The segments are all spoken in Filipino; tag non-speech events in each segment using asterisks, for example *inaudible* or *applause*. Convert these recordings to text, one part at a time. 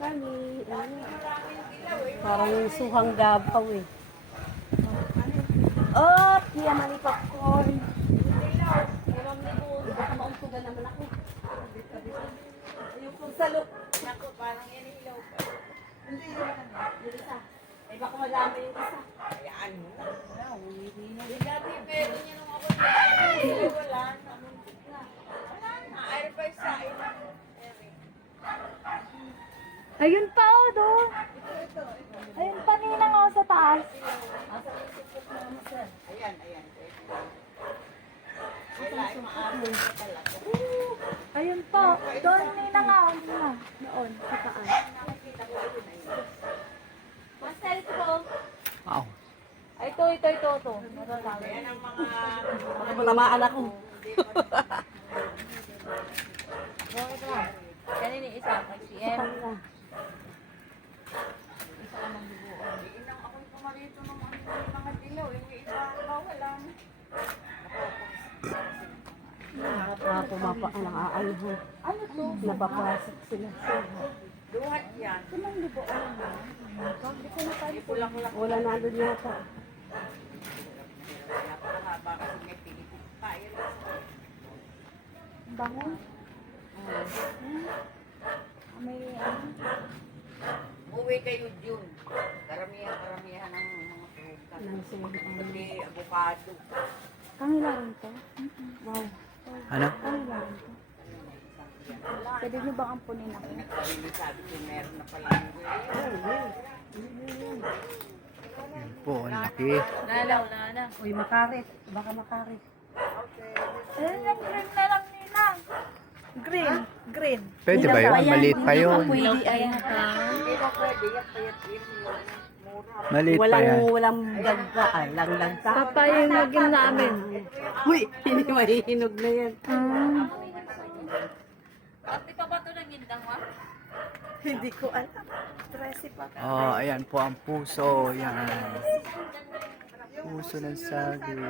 kami. Ano? Parang suhang gabaw eh. Oh, kaya mali popcorn. Baka mauntugan naman ako. Salok. Ako, parang yan ilaw pa. Hindi, yung isa. Eh, baka madami yung isa. Ayan. Yung dati, pero niya nung ako niya. Wala, namuntik na. Wala na, ayaw pa sa Ayun pa, oh, doon. Ayun pa, ninang, oh, sa taas. Ayan, ayan. Ayun pa. Doon, ninang, oh, ninang. Doon, sa taas. Ito po. Wow. Ay, ito, ito, ito, ito. Ayan ang mga... Mga malamaan ako. Pumarito ng mga dilaw. Yung iba, wala na. Ah, pumapa ang nakaaaliho. Ano to? Napapasok sila. Duhat yan. Kunang libo ano na? Wala na doon yata. Napakahaba kasi may pinipit pa. Bango. May, ano, Uwi kayo June. Mga prutas. Pati avocado. kanila rin to. Wow. Ano? Kanila rin to. Pwede nyo bang ampunin ako? Sabi ko meron na pala Yun po, ang laki. Nala, wala na. Uy, makarit. Baka makarit. Ayun yung green na lang, ninang. Green, green. Pwede ba yun? Maliit pa yun. Pwede. Hindi na pwede. Yan payat yun. Maliit pa Walang, yan. walang gagda. Ah, lang lagta. Papa yung naging namin. Uy, hindi mahihinog na yan. Ah. Pati pa ba ito ng gindang wa? Hindi ko alam. Tresi pa. Oh, ayan po ang puso. Yan. Puso ng saging.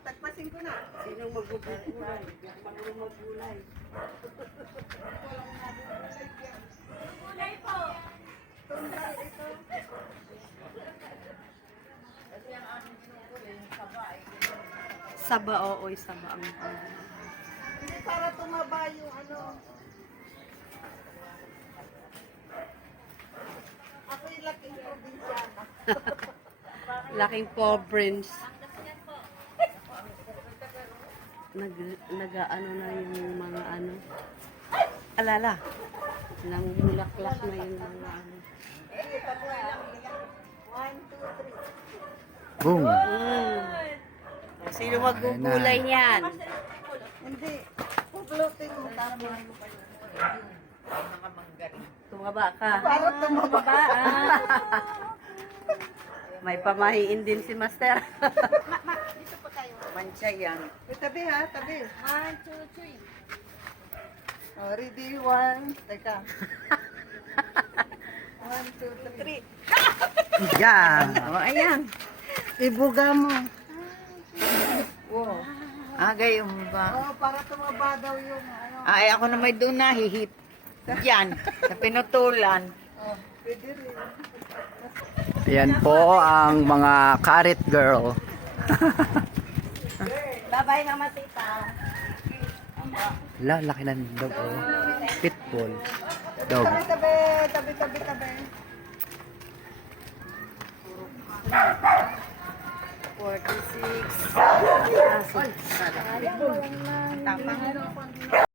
Tagpasin ko na. Sinong magbubulay? Pangulong magbulay. Saba, oo, saba ang Hindi para tumaba yung ano. Ako yung laking probinsyana. *laughs* laking province. Nag, nag ano na yung mga ano. Alala. Nang mulaklak na yung mga ano. Boom. Mm. Sino maggugulay Ayan niyan? Hindi. Pupulutin mo. Tumaba ka. Para tumaba. May pamahiin din si Master. Mancha yan. Eh, tabi ha, tabi. One, two, three. Oh, ready, one. Teka. *laughs* one, two, three. Yan. Oh, ayan. Ibuga mo. Wow. Ah, gayon ba? Oh, para tumaba daw yung ano. Ay, ako na may doon na hihit. Yan, sa pinutulan. Oh, pwede rin. Ayan po ang mga carrot girl. *laughs* Babay na matita. La, laki ng dog. Oh. Pitbull. Dog. Tabi, tabi, tabi, tabi, tabi. 46. Ah, sige. Tama.